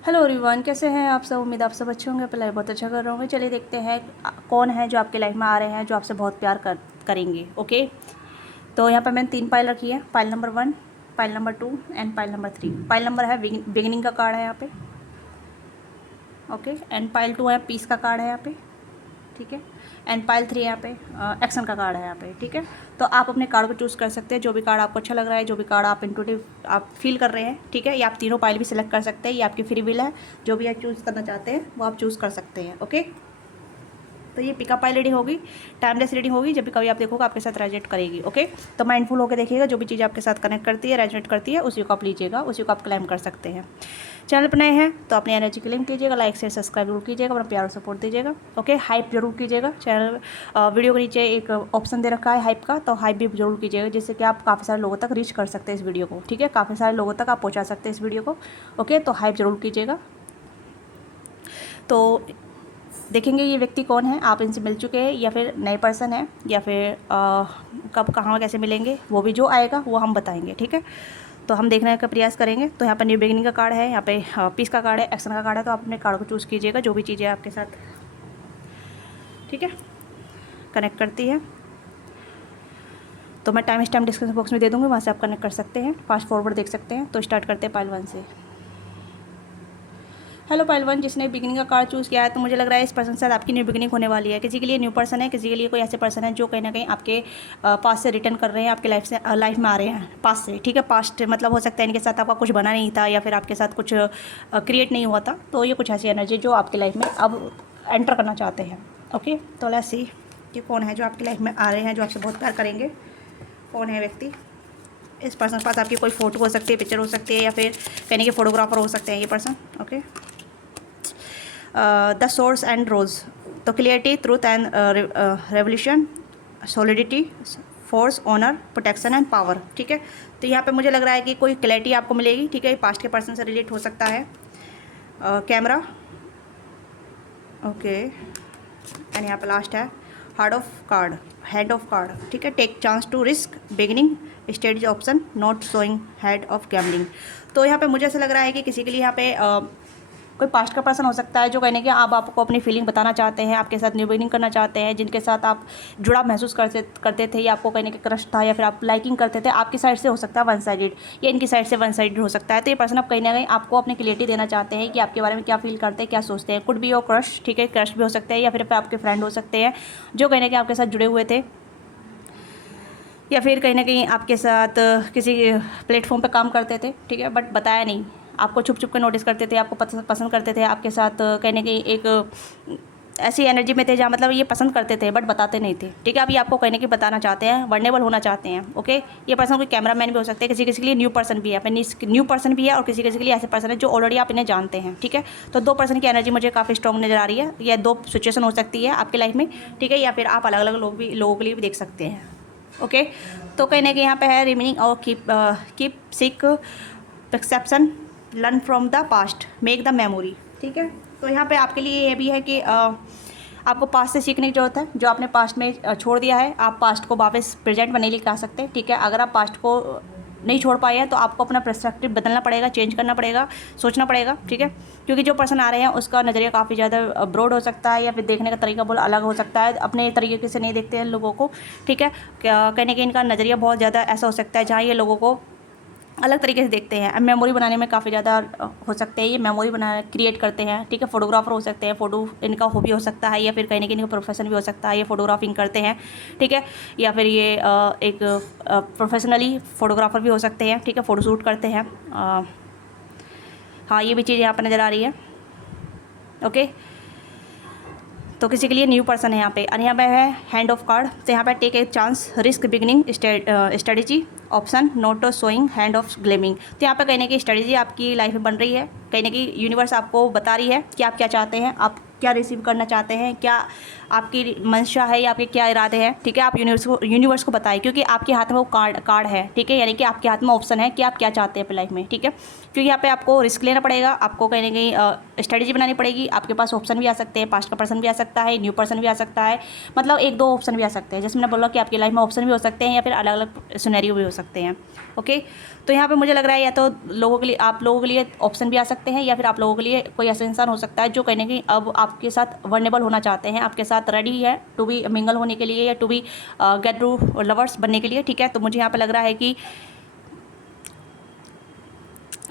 Hello everyone, कैसे हैं आप सब। उम्मीद आप सब अच्छे होंगे। पहले बहुत अच्छा कर रहे होंगे। चलिए देखते हैं कौन है जो आपके लाइफ में आ रहे हैं जो आपसे बहुत प्यार करेंगे। ओके, तो यहाँ पर मैंने 3 पाइल रखी है। Pile number 1, pile number 2 and pile number 3। Pile number है बिगिनिंग का कार्ड है यहाँ पे। ओके, एंड पाइल 2 है पीस का कार्ड है यहाँ पे। ठीक है, एंड पाइल 3 यहाँ पे एक्शन का कार्ड है यहाँ पे। ठीक है, तो आप अपने कार्ड को चूज़ कर सकते हैं, जो भी कार्ड आपको अच्छा लग रहा है, जो भी कार्ड आप इंट्यूटिव आप फील कर रहे हैं। ठीक है, या आप तीनों पाइल भी सिलेक्ट कर सकते हैं, ये आपकी फ्री विल है। जो भी आप चूज़ करना चाहते हैं वो आप चूज़ कर सकते हैं। ओके, तो ये पिकअप पाइल रीडिंग होगी, टाइमलेस रीडिंग होगी। जब भी कभी आप देखोगे आपके साथ रेजोनेट करेगी। ओके, तो माइंडफुल होकर देखिएगा, जो भी चीज़ आपके साथ कनेक्ट करती है, रेजोनेट करती है, उसी को आप लीजिएगा, उसी को आप क्लेम कर सकते हैं। चैनल पर नए हैं तो अपनी एनर्जी क्लेम कीजिएगा, लाइक शेयर सब्सक्राइब जरूर कीजिएगा, अपना प्यार और सपोर्ट दीजिएगा। ओके, हाइप जरूर कीजिएगा। चैनल वीडियो के नीचे एक ऑप्शन दे रखा है हाइप का, तो हाइप भी जरूर कीजिएगा, जिससे कि आप काफ़ी सारे लोगों तक रीच कर सकते हैं इस वीडियो को। ठीक है, काफ़ी सारे लोगों तक आप पहुँचा सकते हैं इस वीडियो को। ओके, तो हाइप जरूर कीजिएगा। तो देखेंगे ये व्यक्ति कौन है, आप इनसे मिल चुके हैं या फिर नए पर्सन है, या फिर कब कहाँ कैसे मिलेंगे, वो भी जो आएगा वो हम बताएंगे। ठीक है, तो हम देखने का प्रयास करेंगे। तो यहाँ पर न्यू बिगिनिंग का कार्ड है, यहाँ पे पीस का कार्ड है, एक्शन का कार्ड है। तो आप अपने कार्ड को चूज़ कीजिएगा, जो भी चीज़ें आपके साथ ठीक है कनेक्ट करती है। तो मैं टाइम स्टैम्प डिस्क्रिप्शन बॉक्स में दे दूँगी, वहाँ से आप कनेक्ट कर सकते हैं, फास्ट फॉरवर्ड देख सकते हैं। तो स्टार्ट करते हैं पाइल 1 से। हेलो पाइल 1, जिसने बिगिनिंग का कार्ड चूज़ किया है, तो मुझे लग रहा है इस पर्सन से आपकी न्यू बिगिनिंग होने वाली है। किसी के लिए न्यू पर्सन है, किसी के लिए कोई ऐसे पर्सन है जो कहीं ना कहीं आपके पास से रिटर्न कर रहे हैं, आपके लाइफ में आ रहे हैं पास से। ठीक है, पास्ट मतलब हो सकता है इनके साथ आपका कुछ बना नहीं था, या फिर आपके साथ कुछ क्रिएट नहीं हुआ था। तो ये कुछ ऐसी एनर्जी जो आपकी लाइफ में अब एंटर करना चाहते हैं। ओके, तो लेट्स सी कि कौन है जो आपकी लाइफ में आ रहे हैं, जो आपसे बहुत प्यार करेंगे। कौन है व्यक्ति। इस पर्सन के पास आपकी कोई फ़ोटो हो सकती है, पिक्चर हो सकती है, या फिर कहने के फोटोग्राफर हो सकते हैं ये person. Okay, the source and rose. तो clarity, truth and revolution, solidity, force, honour, protection and power. ठीक है, तो यहाँ पे मुझे लग रहा है कि कोई क्लैरिटी आपको मिलेगी। ठीक है, पास्ट के पर्सन से रिलेट हो सकता है। कैमरा, ओके, एंड यहाँ पे लास्ट है hard of card, head of card. ठीक है, take chance to risk beginning, stage option, not showing, head of gambling. तो यहाँ पे मुझे ऐसा लग रहा है कि किसी के लिए यहाँ पे कोई पास्ट का पर्सन हो सकता है, जो कहने के आप आपको अपनी फीलिंग बताना चाहते हैं, आपके साथ न्यू बिगिनिंग करना चाहते हैं, जिनके साथ आप जुड़ाव महसूस करते थे, या आपको कहने के क्रश था, या फिर आप लाइकिंग करते थे। आपकी साइड से हो सकता है वन साइडेड, या इनकी साइड से वन साइडेड हो सकता है। तो ये पर्सन आप कहीं ना कहीं आपको अपनी क्लियरिटी देना चाहते हैं कि आपके बारे में क्या फील करते हैं, क्या सोचते हैं। Could be your crush. ठीक है, क्रश भी हो सकते हैं, या फिर आपके फ्रेंड हो सकते हैं जो कहीं ना कहीं आपके साथ जुड़े हुए थे, या फिर कहीं ना कहीं आपके साथ किसी प्लेटफॉर्म पे काम करते थे। ठीक है, बट बताया नहीं, आपको छुप छुप कर नोटिस करते थे, आपको पसंद करते थे, आपके साथ कहीं ना कहीं एक ऐसी एनर्जी में थे जहाँ मतलब ये पसंद करते थे बट बताते नहीं थे। ठीक है, अभी आपको कहीं ना कहीं बताना चाहते हैं, वर्नेबल होना चाहते हैं। ओके, ये पर्सन कोई कैमरामैन भी हो सकते हैं, किसी किसी के लिए न्यू पर्सन भी है, न्यू पर्सन भी है, और किसी किसी के लिए ऐसे पर्सन है जो ऑलरेडी आप इन्हें जानते हैं। ठीक है, तो 2 पर्सन की एनर्जी मुझे काफ़ी स्ट्रॉन्ग नज़र आ रही है। यह 2 सिचुएशन हो सकती है आपकी लाइफ में। ठीक है, या फिर आप अलग अलग लोगों के लिए भी देख सकते हैं। ओके, तो कहीं ना कहीं यहाँ पे है रिमीनिंग और keep seek perception, learn from the past, make the memory. ठीक है, तो यहाँ पे आपके लिए ये भी है कि आपको पास्ट से सीखने की जरूरत है। जो आपने पास्ट में छोड़ दिया है, आप पास्ट को वापस प्रेजेंट में नहीं लेकर आ सकते। ठीक है, अगर आप पास्ट को नहीं छोड़ पाए हैं तो आपको अपना पर्सपेक्टिव बदलना पड़ेगा, चेंज करना पड़ेगा, सोचना पड़ेगा। ठीक है, क्योंकि जो पर्सन आ रहे हैं उसका नज़रिया काफ़ी ज़्यादा ब्रॉड हो सकता है, या फिर देखने का तरीका बहुत अलग हो सकता है, अपने तरीके से नहीं देखते हैं लोगों को। ठीक है, कहने के इनका नज़रिया बहुत ज़्यादा ऐसा हो सकता है जहाँ ये लोगों को अलग तरीके से देखते हैं। अब मेमोरी बनाने में काफ़ी ज़्यादा हो सकते हैं, ये मेमोरी बना क्रिएट करते हैं। ठीक है, फोटोग्राफर हो सकते हैं, फ़ोटो इनका हॉबी हो सकता है, या फिर कहीं ना कहीं इनका प्रोफेशन भी हो सकता है, ये फोटोग्राफिंग करते हैं। ठीक है, या फिर ये एक प्रोफेशनली फोटोग्राफर भी हो सकते हैं। ठीक है, फ़ोटोशूट करते हैं। हाँ, ये भी चीज़ यहाँ पर नज़र आ रही है। ओके, तो किसी के लिए न्यू पर्सन है यहाँ पे। और यहाँ पे है हैंड ऑफ कार्ड, तो यहाँ पे take a chance, risk beginning, strategy, option, not showing, hand of gleaming. तो यहाँ पे कहने की स्ट्रेटजी आपकी लाइफ में बन रही है, कहने की यूनिवर्स आपको बता रही है कि आप क्या चाहते हैं, आप क्या रिसीव करना चाहते हैं, क्या आपकी मंशा है, या आपके क्या इरादे हैं। ठीक है, आप यूनिवर्स को बताएं, क्योंकि आपके हाथ में वो कार्ड है। ठीक है, यानी कि आपके हाथ में ऑप्शन है कि आप क्या चाहते हैं अपनी लाइफ में। ठीक है, क्योंकि यहाँ पे आपको रिस्क लेना पड़ेगा, आपको कहीं ना कहीं स्ट्रेटजी बनानी पड़ेगी। आपके पास ऑप्शन भी आ सकते हैं, पास्ट का पर्सन भी आ सकता है, न्यू पर्सन भी आ सकता है, मतलब 1-2 ऑप्शन भी आ सकते हैं। जैसे मैंने बोला कि आपकी लाइफ में ऑप्शन भी हो सकते हैं, या फिर अलग अलग सिनेरियो भी हो सकते हैं। ओके, तो यहाँ पे मुझे लग रहा है या तो आप लोगों के लिए ऑप्शन भी आ सकते सकते हैं, या फिर आप लोगों के लिए कोई ऐसा इंसान हो सकता है जो कहीं ना कहीं अब आपके साथ वर्नेबल होना चाहते हैं, आपके साथ रेडी है टू बी मिंगल होने के लिए या to be get to lovers बनने के लिए, ठीक है। तो मुझे यहाँ पे लग रहा है कि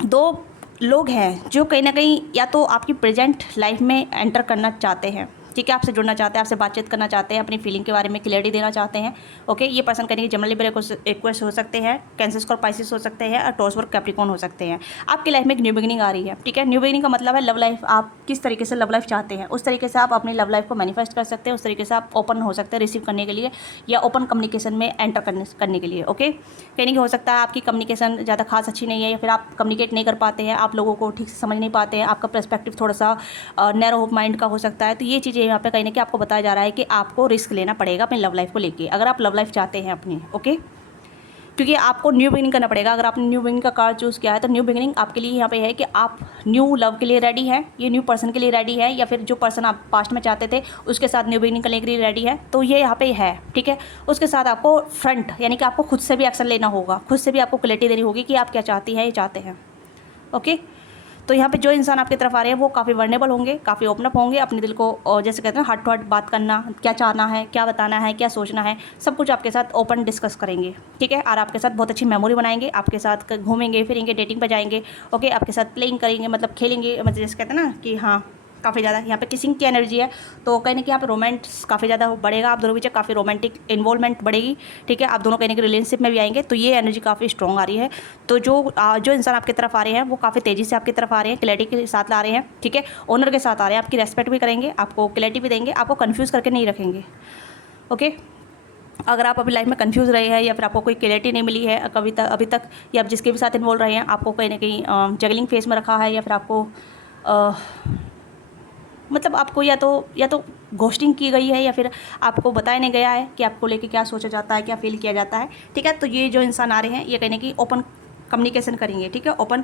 दो लोग हैं जो कहीं ना कहीं या तो आपकी प्रेजेंट लाइफ में एंटर करना चाहते हैं, ठीक है, आपसे जुड़ना चाहते हैं, आपसे बातचीत करना चाहते हैं, अपनी फीलिंग के बारे में क्लियरिटी देना चाहते हैं। ओके, ये पर्सन कहीं जनरली ब्रेक एक्वेस्ट हो सकते हैं, कैंसर और पाइसिस हो सकते हैं, और टॉरस और कैप्रिकॉर्न हो सकते हैं। आपकी लाइफ में एक न्यू बिगिनिंग आ रही है, ठीक है। न्यू बिगिनिंग का मतलब है लव लाइफ, आप किस तरीके से लव लाइफ चाहते हैं उस तरीके से आप अपनी लव लाइफ को मैनिफेस्ट कर सकते हैं, उस तरीके से आप ओपन हो सकते हैं रिसीव करने के लिए या ओपन कम्युनिकेशन में एंटर करने के लिए। ओके, कहीं नहीं हो सकता है आपकी कम्युनिकेशन ज़्यादा खास अच्छी नहीं है, या फिर आप कम्युनिकेट नहीं कर पाते हैं, आप लोगों को ठीक से समझ नहीं पाते हैं, आपका पर्सपेक्टिव थोड़ा सा नैरो ऑफ माइंड का हो सकता है। तो ये चीज़ें यहाँ पे कहीं ना कहीं आपको बताया जा रहा है कि आपको रिस्क लेना पड़ेगा अपनी लव लाइफ को लेके, अगर आप लव लाइफ चाहते हैं अपनी। ओके, क्योंकि आपको न्यू बिगिनिंग करना पड़ेगा। अगर आपने न्यू बिगिनिंग का कार्ड चूज़ किया है तो न्यू बिगिनिंग आपके लिए यहाँ पे है कि आप न्यू लव के लिए रेडी है, ये न्यू पर्सन के लिए रेडी है, या फिर जो पर्सन आप पास्ट में चाहते थे उसके साथ न्यू बिगिनिंग करने के लिए रेडी है। तो ये यहाँ पे है, ठीक है। उसके साथ आपको फ्रंट यानी कि आपको खुद से भी एक्शन लेना होगा, खुद से भी आपको क्लैरिटी देनी होगी कि आप क्या चाहती हैं, ये चाहते हैं। ओके, तो यहाँ पे जो इंसान आपकी तरफ आ रहे हैं वो काफ़ी वर्नेबल होंगे, काफ़ी ओपन अप होंगे, अपने दिल को, और जैसे कहते हैं हार्ट टू हार्ट बात करना, क्या चाहना है, क्या बताना है, क्या सोचना है, सब कुछ आपके साथ ओपन डिस्कस करेंगे, ठीक है। और आपके साथ बहुत अच्छी मेमोरी बनाएंगे, आपके साथ घूमेंगे फिरेंगे, डेटिंग पर जाएंगे। ओके, आपके साथ प्लेइंग करेंगे, मतलब खेलेंगे, मतलब जैसे कहते हैं ना कि हाँ काफ़ी ज़्यादा यहाँ पे किसिंग की एनर्जी है, तो कहीं ना कहीं यहाँ पे रोमांस काफ़ी ज़्यादा बढ़ेगा, आप दोनों के बीच काफ़ी रोमांटिक इन्वॉल्वमेंट बढ़ेगी, ठीक है। आप दोनों कहीं ना कहीं रिलेशनशिप में भी आएंगे, तो ये एनर्जी काफ़ी स्ट्रॉन्ग आ रही है। तो जो इंसान आपकी तरफ आ रहे हैं वो काफ़ी तेज़ी से आपकी तरफ आ रहे हैं, क्लैरिटी के साथ ला रहे हैं, ठीक है, ऑनर के साथ आ रहे हैं, आपकी रेस्पेक्ट भी करेंगे, आपको क्लैरिटी भी देंगे, आपको कन्फ्यूज़ करके नहीं रखेंगे। ओके, अगर आप अपनी लाइफ में कंफ्यूज रहे हैं या फिर आपको कोई क्लैरिटी नहीं मिली है अभी तक, या आप जिसके भी साथ इन्वॉल्व रहे हैं आपको कहीं ना कहीं जगलिंग फेस में रखा है, या फिर आपको मतलब आपको या तो घोस्टिंग की गई है, या फिर आपको बताया नहीं गया है कि आपको लेके क्या सोचा जाता है, क्या फील किया जाता है, ठीक है। तो ये जो इंसान आ रहे हैं ये कहने की ओपन कम्युनिकेशन करेंगे, ठीक है, ओपन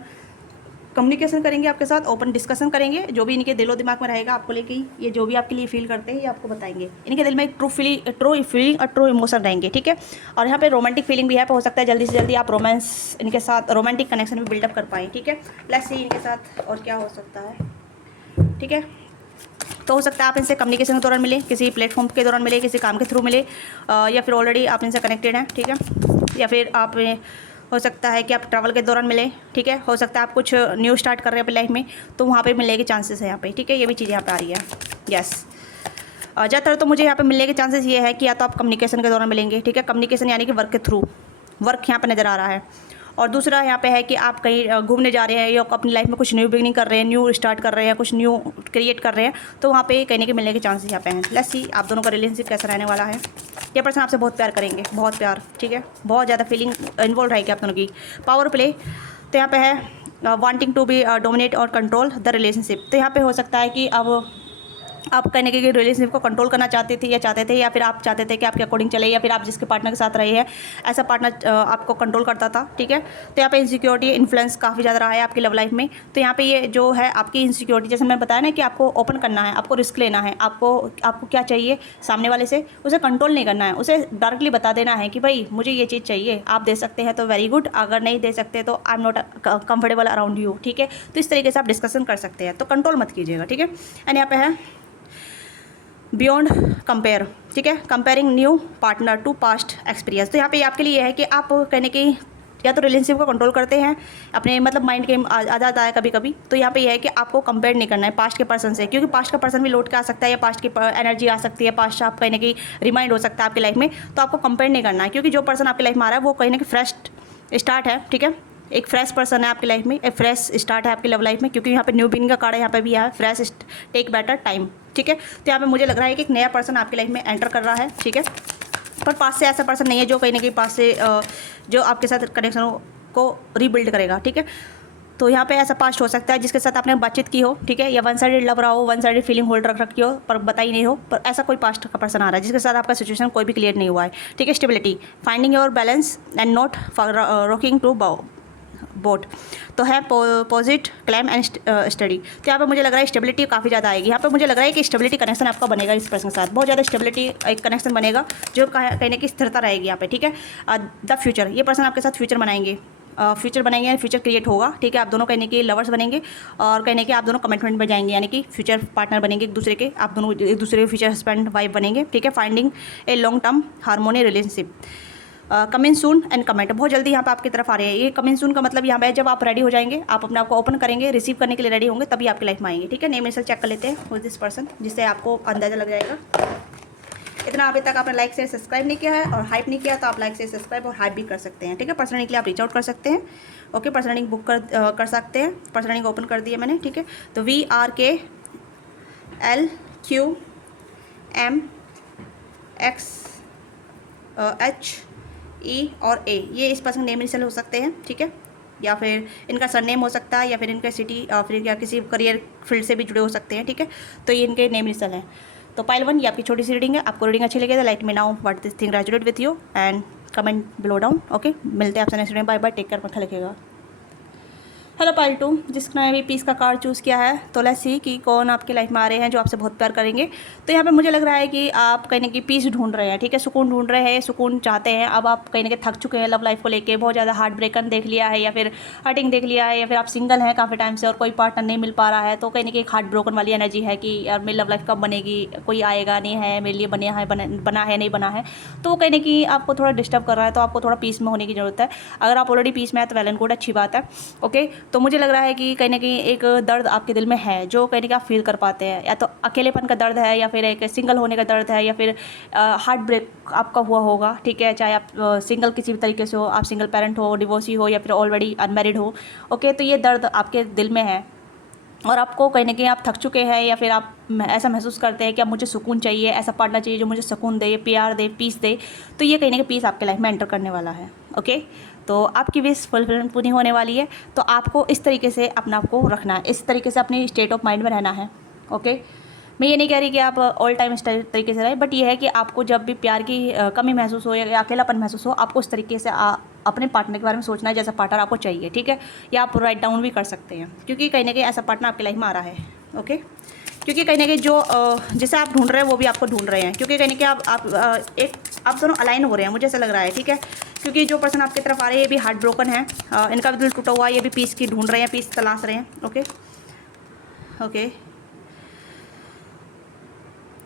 कम्युनिकेशन करेंगे आपके साथ, ओपन डिस्कशन करेंगे, जो भी इनके दिलो दिमाग में रहेगा आपको लेके, ये जो भी आपके लिए फील करते हैं ये आपको बताएंगे। इनके दिल में एक ट्रू फीलिंग और ट्रू इमोशन रहेंगे, ठीक है। और यहाँ पे रोमांटिक फीलिंग भी है, हो सकता है जल्दी से जल्दी आप रोमांस इनके साथ रोमांटिक कनेक्शन भी बिल्डअप कर पाएँ, ठीक है। लेट्स सी इनके साथ और क्या हो सकता है, ठीक है। तो हो सकता है आप इनसे कम्युनिकेशन के दौरान मिले, किसी प्लेटफॉर्म के दौरान मिले, किसी काम के थ्रू मिले, या फिर ऑलरेडी आप इनसे कनेक्टेड हैं, ठीक है। या फिर आप हो सकता है कि आप ट्रैवल के दौरान मिले, ठीक है। हो सकता है आप कुछ न्यू स्टार्ट कर रहे हैं अपनी लाइफ में, तो वहाँ पे मिलने के चांसेस है यहाँ पे, ठीक है। ये भी चीज़ यहाँ पे आ रही है, यस। ज़्यादातर तो मुझे यहाँ पे मिलने के चांसेस ये है कि या तो आप कम्युनिकेशन के दौरान मिलेंगे, ठीक है, कम्युनिकेशन यानी कि वर्क के थ्रू, वर्क यहाँ पर नज़र आ रहा है। और दूसरा यहाँ पे है कि आप कहीं घूमने जा रहे हैं या अपनी लाइफ में कुछ न्यू बिगिनिंग कर रहे हैं, न्यू स्टार्ट कर रहे हैं, कुछ न्यू क्रिएट कर रहे हैं, तो वहाँ पे कहीं ना कहीं मिलने के चांसेस यहाँ पे हैं। लेट्स सी आप दोनों का रिलेशनशिप कैसा रहने वाला है। ये पर्सन आपसे बहुत प्यार करेंगे, बहुत प्यार, ठीक है, बहुत ज़्यादा फीलिंग इन्वॉल्व रहेगी आप दोनों की। पावर प्ले तो यहाँ पे है वांटिंग टू बी डोमिनेट और कंट्रोल द रिलेशनशिप। तो यहाँ पे हो सकता है कि अब आप कहने के रिलेशनशिप को कंट्रोल करना चाहते थे या फिर आप चाहते थे कि आपके अकॉर्डिंग चले, या फिर आप जिसके पार्टनर के साथ रहे हैं ऐसा पार्टनर आपको कंट्रोल करता था, ठीक है। तो यहाँ पे इनसिक्योरिटी इन्फ्लुएंस काफ़ी ज़्यादा रहा है आपकी लव लाइफ में। तो यहाँ पे ये जो है आपकी इनसिक्योरिटी, जैसे मैंने बताया ना कि आपको ओपन करना है, आपको रिस्क लेना है, आपको क्या चाहिए सामने वाले से, उसे कंट्रोल नहीं करना है, उसे डायरेक्टली बता देना है कि भाई मुझे ये चीज़ चाहिए, आप दे सकते हैं तो वेरी गुड, अगर नहीं दे सकते तो I am not comfortable around you, ठीक है। तो इस तरीके से आप डिस्कशन कर सकते हैं, तो कंट्रोल मत कीजिएगा, ठीक है। एंड यहाँ पे है बियॉन्ड कंपेयर, ठीक है, comparing new partner to past experience. तो यहाँ पे आपके लिए है कि आप कहने की या तो रिलेशनशिप को कंट्रोल करते हैं, अपने मतलब माइंड गेम आ जाता है कभी कभी। तो यहाँ पे यह है कि आपको कंपेयर नहीं करना है पास्ट के पर्सन से, क्योंकि पास्ट का पर्सन भी लौट के आ सकता है, या पास्ट की एनर्जी आ सकती है, पास्ट आप कहीं ना कहीं रिमाइंड हो सकता है आपकी लाइफ में। तो आपको कंपेयर नहीं करना है, क्योंकि जो पर्सन आपकी लाइफ में आ रहा है वो कहीं ना कहीं फ्रेश स्टार्ट है, ठीक है, एक फ्रेश पर्सन है आपकी लाइफ में, एक फ्रेश स्टार्ट है आपकी लव लाइफ में, क्योंकि यहाँ पे न्यू बिगिनिंग का कार्ड है, यहाँ पे भी है फ्रेश टेक बेटर टाइम, ठीक है। तो यहाँ पे मुझे लग रहा है कि एक नया पर्सन आपकी लाइफ में एंटर कर रहा है, ठीक है। पर पास से ऐसा पर्सन नहीं है जो कहीं ना कहीं पास से जो आपके साथ कनेक्शन को रीबिल्ड करेगा, ठीक है। तो यहाँ पे ऐसा पास्ट हो सकता है जिसके साथ आपने बातचीत की हो, ठीक है, या वन साइडेड लव रहा हो, वन साइडेड फीलिंग होल्ड रख रखी हो पर बताई नहीं हो, पर ऐसा कोई पास्ट का पर्सन आ रहा है जिसके साथ आपका सिचुएशन कोई भी क्लियर नहीं हुआ है, ठीक है। Stability, finding your balance and not rocking to boat. तो है पॉजिट क्लाइम एंड स्टडी। तो यहाँ पे मुझे लग रहा है स्टेबिलिटी काफ़ी ज़्यादा आएगी। यहाँ पे मुझे लग रहा है कि स्टेबिलिटी कनेक्शन आपका बनेगा इस पर्सन के साथ, बहुत ज़्यादा स्टेबिलिटी एक कनेक्शन बनेगा जो कहीं ना कहीं स्थिरता रहेगी यहाँ पे, ठीक है। द फ्यूचर, ये पर्सन आपके साथ फ्यूचर बनाएंगे, फ्यूचर बनेंगे, फ्यूचर क्रिएट होगा, ठीक है। आप दोनों कहने के लवर्स बनेंगे और कहने के आप दोनों कमिटमेंट में जाएंगे, यानी कि फ्यूचर पार्टनर बनेंगे एक दूसरे के, आप दोनों एक दूसरे के फ्यूचर हस्बैंड वाइफ बनेंगे, ठीक है। Finding a long term harmony relationship, coming soon and comment, बहुत जल्दी यहाँ पे आपकी तरफ आ रहे हैं। ये कमिंग सून का मतलब यहाँ पे जब आप रेडी हो जाएंगे, आप अपने आप को ओपन करेंगे, रिसीव करने के लिए रेडी होंगे, तभी आपकी लाइफ में आएंगे, ठीक है। नेम इनिशियल चेक कर लेते हैं विद दिस पर्सन, जिससे आपको अंदाजा लग जाएगा। इतना अभी तक आपने लाइक से सब्सक्राइब नहीं किया है और हाइप नहीं किया, तो आप लाइक से सब्सक्राइब और हाइप भी कर सकते हैं, ठीक है। पर्सनली के लिए आप रीच आउट कर सकते हैं, ओके। पर्सनली बुक कर सकते हैं, पर्सनली ओपन कर दिया मैंने, ठीक है। तो VRKLQMXHE और A, ये इस पर्सन नेम इनिशियल हो सकते हैं, ठीक है। या फिर इनका सरनेम हो सकता है, या फिर इनका सिटी, फिर या किसी करियर फील्ड से भी जुड़े हो सकते हैं, ठीक है। तो ये इनके नेम इनिशियल हैं। तो पाइल 1 ये आपकी छोटी सी रीडिंग है। आपको रीडिंग अच्छी लगे तो like me now what this thing resonate with you and comment below down, okay. मिलते हैं आपसे next reading, bye bye, take care, अच्छा लिखेगा। हेलो पाइल 2, जिसने भी पीस का कार्ड चूज़ किया है, तो लेट्स सी कि कौन आपकी लाइफ में आ रहे हैं जो आपसे बहुत प्यार करेंगे। तो यहाँ पे मुझे लग रहा है कि आप कहीं ना कहीं पीस ढूंढ रहे हैं, ठीक है, सुकून ढूंढ रहे हैं, सुकून चाहते हैं। अब आप कहीं ना कहीं थक चुके हैं लव लाइफ को लेके, बहुत ज़्यादा हार्ट ब्रेकन देख लिया है, या फिर हर्टिंग देख लिया है, या फिर आप सिंगल हैं काफ़ी टाइम से और कोई पार्टनर नहीं मिल पा रहा है। तो कहीं ना कहीं हार्ट ब्रोकन वाली एनर्जी है कि यार मेरी लव लाइफ कब बनेगी, कोई आएगा नहीं है मेरे लिए, बना है नहीं बना है। तो वो कहीं ना कहीं आपको थोड़ा डिस्टर्ब कर रहा है, तो आपको थोड़ा पीस में होने की ज़रूरत है। अगर आप ऑलरेडी पीस में है तो वेल एंड गुड, अच्छी बात है, ओके। तो मुझे लग रहा है कि कहीं ना कहीं एक दर्द आपके दिल में है जो कहीं ना कहीं आप फील कर पाते हैं, या तो अकेलेपन का दर्द है, या फिर एक सिंगल होने का दर्द है, या फिर हार्ट ब्रेक आपका हुआ होगा, ठीक है। चाहे आप सिंगल किसी भी तरीके से हो, आप सिंगल पेरेंट हो, डिवोर्सी हो, या फिर ऑलरेडी अनमैरिड हो, ओके। तो ये दर्द आपके दिल में है और आपको कहीं ना कहीं आप थक चुके हैं, या फिर आप ऐसा महसूस करते हैं कि अब मुझे सुकून चाहिए, ऐसा पार्टनर चाहिए जो मुझे सुकून दे, प्यार दे, पीस दे। तो ये कहीं ना कहीं पीस आपके लाइफ में एंटर करने वाला है, ओके। तो आपकी विश फुलफिलमेंट पूरी होने वाली है। तो आपको इस तरीके से अपने आप को रखना है, इस तरीके से अपनी स्टेट ऑफ माइंड में रहना है, ओके। मैं ये नहीं कह रही कि आप ऑल टाइम इस तरीके से रहें, बट ये है कि आपको जब भी प्यार की कमी महसूस हो या अकेलापन महसूस हो, आपको उस तरीके से अपने पार्टनर के बारे में सोचना है जैसा पार्टनर आपको चाहिए, ठीक है। या आप राइट डाउन भी कर सकते हैं, क्योंकि कहीं ना कहीं ऐसा पार्टनर आपकी लाइफ में आ रहा है, ओके। क्योंकि कहीं ना कहीं जो जिसे आप ढूंढ रहे हैं वो भी आपको ढूंढ रहे हैं, क्योंकि कहीं ना कहीं आप दोनों अलाइन हो रहे हैं, मुझे ऐसा लग रहा है, ठीक है। क्योंकि जो पर्सन आपकी तरफ आ रहे हैं ये भी हार्ट ब्रोकन है, इनका भी दिल टूटा हुआ है, ये भी पीस की ढूंढ रहे हैं, पीस तलाश रहे हैं, okay okay.